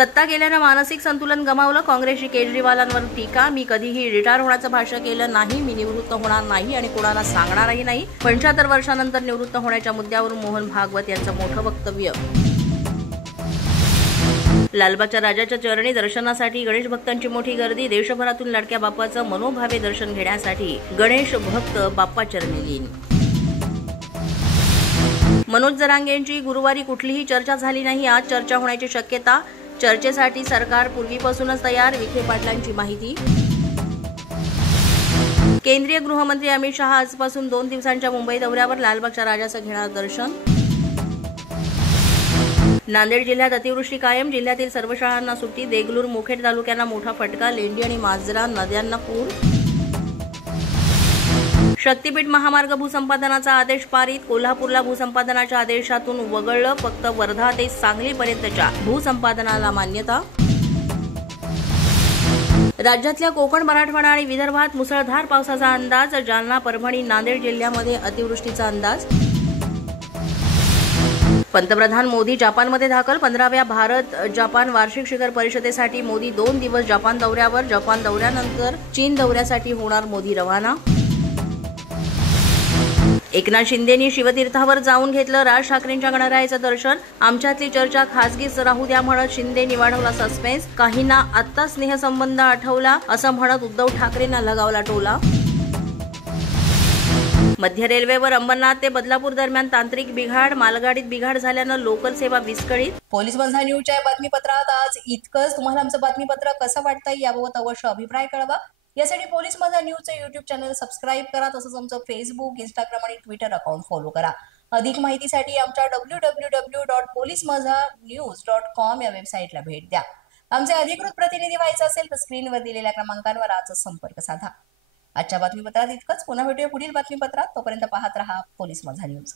सत्ता गेल्यानं मानसिक संतुलन गमावलं. काँग्रेसची केजरीवालांवर टीका. मी कधीही रिटायर होण्याचं भाष्य केलं नाही. मी निवृत्त होणार नाही आणि कोणाला सांगणारही नाही. 75 वर्षांनंतर निवृत्त होण्याच्या मुद्द्यावरून मोहन भागवत यांचं मोठं वक्तव्य. लालबागच्या राजाच्या चरणी दर्शनासाठी गणेश भक्तांची मोठी गर्दी. देशभरातून लाडक्या बाप्पाचं मनोभावे दर्शन घेण्यासाठी गणेश भक्त बाप्पा चरणी लीन. मनोज जरांगे यांची गुरुवारी कुठलीही चर्चा झाली नाही. आज चर्चा होण्याची शक्यता. चर्चेसाठी सरकार पूर्वीपासूनच तयार. विखे पाटलांची माहिती. केंद्रीय गृहमंत्री अमित शहा आजपासून 2 दिवसांच्या मुंबई दौऱ्यावर. लालबागच्या राजाचं घेणार दर्शन. नांदेड जिल्ह्यात अतिवृष्टी कायम. जिल्ह्यातील सर्व शाळांना सुट्टी. देगलूर मुखेड तालुक्यांना मोठा फटका. लेंडी आणि मांजरा नद्यांना पूर. शक्तीपीठ महामार्ग भूसंपादनाचा आदेश पारित. कोल्हापूरला भूसंपादनाच्या आदेशातून वगळलं. फक्त वर्धा ते सांगलीपर्यंतच्या भूसंपादनाला मान्यता. राज्यातल्या कोकण, मराठवाडा आणि विदर्भात मुसळधार पावसाचा अंदाज. जालना, परभणी, नांदेड जिल्ह्यामध्ये अतिवृष्टीचा अंदाज. पंतप्रधान मोदी जपानमध्ये दाखल. 15व्या भारत जपान वार्षिक शिखर परिषदेसाठी मोदी 2 दिवस जपान दौऱ्यावर. जपान दौऱ्यानंतर चीन दौऱ्यासाठी होणार मोदी रवाना. एकनाथ शिंदेंनी शिवतीर्थावर जाऊन घेतलं राज ठाकरेंच्या गणरायाचं दर्शन. आमच्यातली चर्चा खासगीच राहू द्या म्हणत शिंदेंनी वाढवला सस्पेन्स. काहींना आत्ता स्नेहसंबंध आठवला असं म्हणत उद्धव ठाकरेंना लगावला टोला. मध्य रेल्वेवर अंबरनाथ ते बदलापूर दरम्यान तांत्रिक बिघाड. मालगाडीत बिघाड झाल्यानं लोकल सेवा विस्कळीत. पोलीस माझा न्यूजच्या बातमीपत्रात आज इतकंच. तुम्हाला आमचं बातमीपत्र कसं वाटतंय याबाबत अवश्य अभिप्राय कळवा. यासाठी पोलीस माझा न्यूजचं युट्यूब चॅनल सबस्क्राईब करा. तसंच आमचं फेसबुक, इंस्टाग्राम आणि ट्विटर अकाउंट फॉलो करा. अधिक माहितीसाठी आमच्या www.policemazhanews.com या वेबसाईटला भेट द्या. आमचे अधिकृत प्रतिनिधी व्हायचं असेल तर स्क्रीनवर दिलेल्या क्रमांकांवर आजच संपर्क साधा. आजच्या बातमीपत्रात इतकंच. पुन्हा भेटूया पुढील बातमीपत्रात. तोपर्यंत पाहत रहा पोलीस माझा न्यूज.